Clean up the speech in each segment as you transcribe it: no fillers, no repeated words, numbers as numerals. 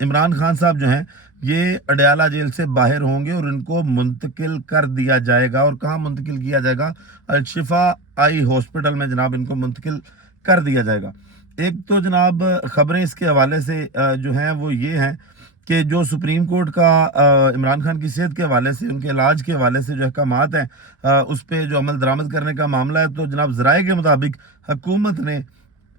عمران خان صاحب جو ہیں یہ اڈیالہ جیل سے باہر ہوں گے اور ان کو منتقل کر دیا جائے گا. اور کہاں منتقل کیا جائے گا؟ الشفا آئی ہاسپٹل میں جناب ان کو منتقل کر دیا جائے گا. ایک تو جناب خبریں اس کے حوالے سے جو ہیں وہ یہ ہیں کہ جو سپریم کورٹ کا عمران خان کی صحت کے حوالے سے، ان کے علاج کے حوالے سے جو احکامات ہیں اس پہ جو عمل درآمد کرنے کا معاملہ ہے، تو جناب ذرائع کے مطابق حکومت نے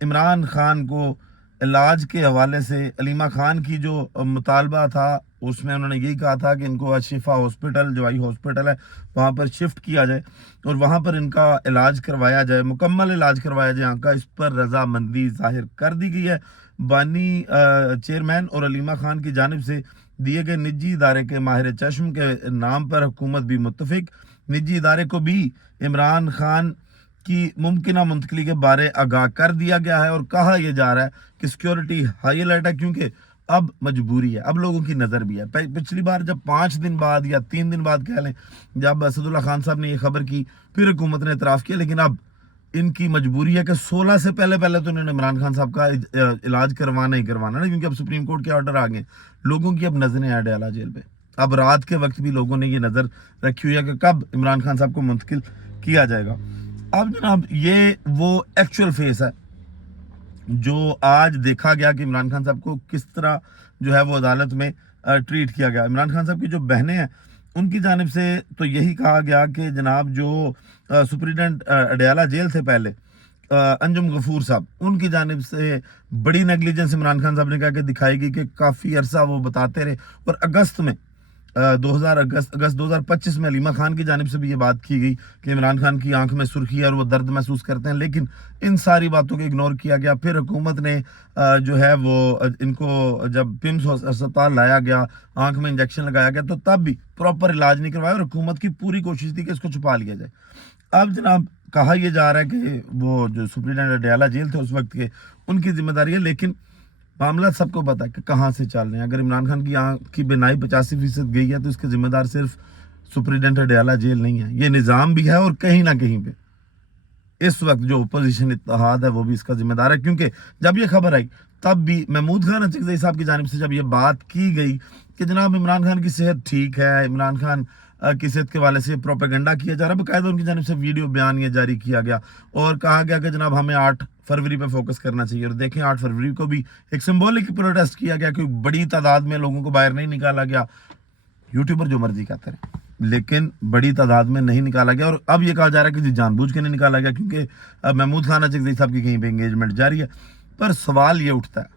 عمران خان کو علاج کے حوالے سے علیمہ خان کی جو مطالبہ تھا اس میں انہوں نے یہی کہا تھا کہ ان کو الشفا ہاسپٹل جو آئی ہاسپٹل ہے وہاں پر شفٹ کیا جائے اور وہاں پر ان کا علاج کروایا جائے، مکمل علاج کروایا جائے یہاں کا. اس پر رضامندی ظاہر کر دی گئی ہے. بانی چیئرمین اور علیمہ خان کی جانب سے دیے گئے نجی ادارے کے ماہر چشم کے نام پر حکومت بھی متفق. نجی ادارے کو بھی عمران خان کی ممکنہ منتقلی کے بارے آگاہ کر دیا گیا ہے اور کہا یہ جا رہا ہے کہ سیکیورٹی ہائی الرٹ ہے، کیونکہ اب مجبوری ہے، اب لوگوں کی نظر بھی ہے. پچھلی بار جب 5 دن بعد یا 3 دن بعد کہہ لیں جب اسد اللہ خان صاحب نے یہ خبر کی پھر حکومت نے اعتراف کیا، لیکن اب ان کی مجبوری ہے کہ 16 سے پہلے تو انہوں نے عمران خان صاحب کا علاج کروانا ہی کروانا نا، کیونکہ اب سپریم کورٹ کے آرڈر آ گئے. لوگوں کی اب نظریں ہیں اڈیالہ جیل پہ. اب رات کے وقت بھی لوگوں نے یہ نظر رکھی ہوئی ہے کہ کب عمران خان صاحب کو منتقل کیا جائے گا. اب جناب یہ وہ ایکچوئل فیس ہے جو آج دیکھا گیا کہ عمران خان صاحب کو کس طرح جو ہے وہ عدالت میں ٹریٹ کیا گیا. عمران خان صاحب کی جو بہنیں ہیں ان کی جانب سے تو یہی کہا گیا کہ جناب جو سپرنٹینڈنٹ اڈیالہ جیل تھے پہلے انجم غفور صاحب، ان کی جانب سے بڑی نیگلیجنس عمران خان صاحب نے کہا کہ دکھائی گئی، کہ کافی عرصہ وہ بتاتے رہے. اور اگست میں اگست 2025 میں علیمہ خان کی جانب سے بھی یہ بات کی گئی کہ عمران خان کی آنکھ میں سرخی ہے اور وہ درد محسوس کرتے ہیں، لیکن ان ساری باتوں کو اگنور کیا گیا. پھر حکومت نے جو ہے وہ ان کو جب پمس ہسپتال لایا گیا، آنکھ میں انجیکشن لگایا گیا، تو تب بھی پراپر علاج نہیں کروایا اور حکومت کی پوری کوشش تھی کہ اس کو چھپا لیا جائے. اب جناب کہا یہ جا رہا ہے کہ وہ جو سپرنٹینڈنٹ اڈیالہ جیل تھے اس وقت کے ان کی ذمہ داری ہے، لیکن معاملہ سب کو پتا ہے کہ کہاں سے چل رہے ہیں. اگر عمران خان کی آنکھ کی بینائی 85% گئی ہے تو اس کے ذمہ دار صرف سپرنٹینڈنٹ اڈیالہ جیل نہیں ہے، یہ نظام بھی ہے اور کہیں نہ کہیں پہ اس وقت جو اپوزیشن اتحاد ہے وہ بھی اس کا ذمہ دار ہے. کیونکہ جب یہ خبر آئی تب بھی محمود خان اچکزئی صاحب کی جانب سے جب یہ بات کی گئی کہ جناب عمران خان کی صحت ٹھیک ہے، عمران خان کی صحت کے حوالے سے پروپیگنڈا کیا جا رہا ہے، باقاعدہ ان کی جانب سے ویڈیو بیان یہ جاری کیا گیا اور کہا گیا کہ جناب ہمیں 8 فروری پہ فوکس کرنا چاہیے. اور دیکھیں 8 فروری کو بھی ایک سمبولک پروٹیسٹ کیا گیا، کہ بڑی تعداد میں لوگوں کو باہر نہیں نکالا گیا. یوٹیوبر جو مرضی کہتے ہیں لیکن بڑی تعداد میں نہیں نکالا گیا. اور اب یہ کہا جا رہا ہے کہ جان بوجھ کے نہیں نکالا گیا کیونکہ محمود خان اچکزئی صاحب کی کہیں پہ انگیجمنٹ جاری ہے. پر سوال یہ اٹھتا ہے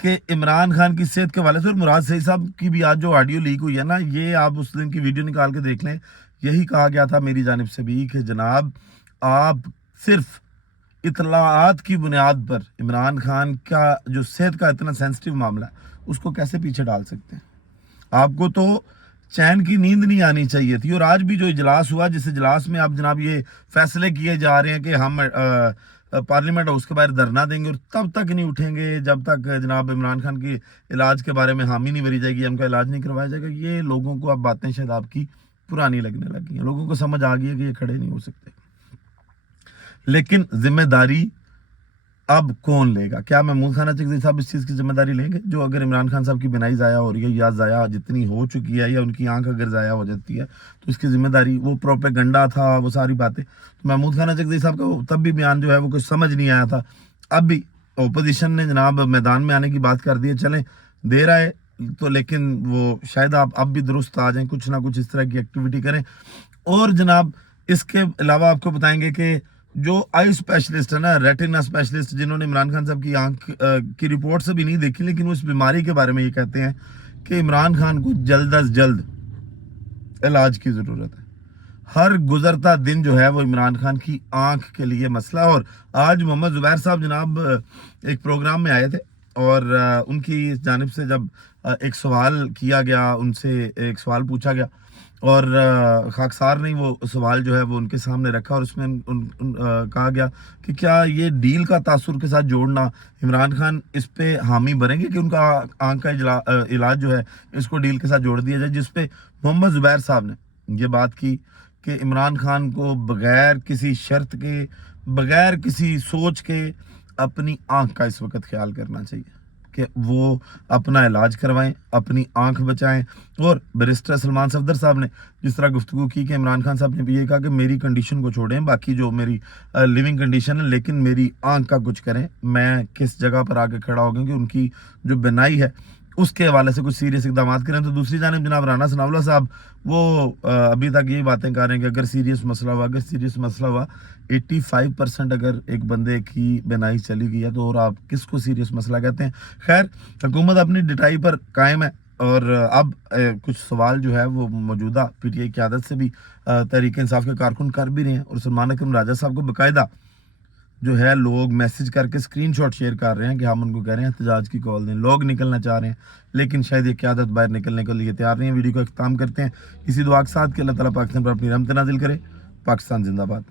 کہ عمران خان کی صحت کے حوالے سے، اور مراد سعید صاحب کی بھی آج جو آڈیو لیک ہوئی ہے نا، یہ آپ اس دن کی ویڈیو نکال کے دیکھ لیں. یہی کہا گیا تھا میری جانب سے بھی کہ جناب آپ صرف اطلاعات کی بنیاد پر عمران خان کا جو صحت کا اتنا سینسٹیو معاملہ ہے اس کو کیسے پیچھے ڈال سکتے ہیں. آپ کو تو چین کی نیند نہیں آنی چاہیے تھی. اور آج بھی جو اجلاس ہوا، جس اجلاس میں آپ جناب یہ فیصلے کیے جا رہے ہیں کہ ہم پارلیمنٹ ہاؤس کے باہر دھرنا دیں گے اور تب تک نہیں اٹھیں گے جب تک جناب عمران خان کے علاج کے بارے میں حامی نہیں بھری جائے گی، ہم کا علاج نہیں کروایا جائے گا. یہ لوگوں کو اب باتیں شاید آپ کی پرانی لگنے لگی ہیں، لوگوں کو سمجھ آ گئی ہے کہ یہ کھڑے نہیں ہو سکتے. لیکن ذمہ داری اب کون لے گا؟ کیا محمود خان اچکزئی صاحب اس چیز کی ذمہ داری لیں گے جو اگر عمران خان صاحب کی بینائی ضائع ہو رہی ہے یا ضائع جتنی ہو چکی ہے یا ان کی آنکھ اگر ضائع ہو جاتی ہے تو اس کی ذمہ داری، وہ پروپیگنڈا تھا وہ ساری باتیں. تو محمود خان اچکزئی صاحب کا تب بھی بیان جو ہے وہ کچھ سمجھ نہیں آیا تھا. اب بھی اپوزیشن نے جناب میدان میں آنے کی بات کر دی ہے، چلیں دیر آئے تو لیکن وہ شاید آپ اب بھی درست آ جائیں، کچھ نہ کچھ اس طرح کی ایکٹیویٹی کریں. اور جناب اس کے علاوہ آپ کو بتائیں گے کہ جو آئی اسپیشلسٹ ہے نا، ریٹنا اسپیشلسٹ، جنہوں نے عمران خان صاحب کی آنکھ کی رپورٹ سے بھی نہیں دیکھی لیکن وہ اس بیماری کے بارے میں یہ کہتے ہیں کہ عمران خان کو جلد از جلد علاج کی ضرورت ہے. ہر گزرتا دن جو ہے وہ عمران خان کی آنکھ کے لیے مسئلہ. اور آج محمد زبیر صاحب جناب ایک پروگرام میں آئے تھے اور ان کی جانب سے جب ایک سوال کیا گیا، ان سے ایک سوال پوچھا گیا اور خاکسار نے وہ سوال جو ہے وہ ان کے سامنے رکھا اور اس میں کہا گیا کہ کیا یہ ڈیل کا تاثر کے ساتھ جوڑنا عمران خان اس پہ حامی بنیں گے کہ ان کا آنکھ کا علاج جو ہے اس کو ڈیل کے ساتھ جوڑ دیا جائے. جس پہ محمد زبیر صاحب نے یہ بات کی کہ عمران خان کو بغیر کسی شرط کے، بغیر کسی سوچ کے اپنی آنکھ کا اس وقت خیال کرنا چاہیے. کہ وہ اپنا علاج کروائیں, اپنی آنکھ بچائیں. اور بیرسٹر سلمان صفدر صاحب نے جس طرح گفتگو کی کہ عمران خان صاحب نے بھی یہ کہا کہ میری کنڈیشن کو چھوڑیں, باقی جو میری لیونگ کنڈیشن ہے, لیکن میری آنکھ کا کچھ کریں. میں کس جگہ پر آ کے کھڑا ہو گیا کہ ان کی جو بینائی ہے اس کے حوالے سے کچھ سیریس اقدامات کریں. تو دوسری جانب جناب رانا ثناءاللہ صاحب وہ ابھی تک یہی باتیں کر رہے ہیں کہ اگر سیریس مسئلہ ہوا 85% اگر ایک بندے کی بینائی چلی گئی ہے تو اور آپ کس کو سیریس مسئلہ کہتے ہیں. خیر, حکومت اپنی ڈٹائی پر قائم ہے, اور اب کچھ سوال جو ہے وہ موجودہ پی ٹی آئی قیادت سے بھی تحریک انصاف کے کارکن کر بھی رہے ہیں, اور سلمان اکرم راجہ صاحب کو باقاعدہ جو ہے لوگ میسج کر کے اسکرین شاٹ شیئر کر رہے ہیں کہ ہم ان کو کہہ رہے ہیں احتجاج کی کال دیں. لوگ نکلنا چاہ رہے ہیں لیکن شاید یہ قیادت باہر نکلنے کے لیے تیار نہیں ہے. ویڈیو کو اختتام کرتے ہیں اسی دعا کے ساتھ کہ اللہ تعالیٰ پاکستان پر اپنی رحمت نازل کرے. پاکستان زندہ باد.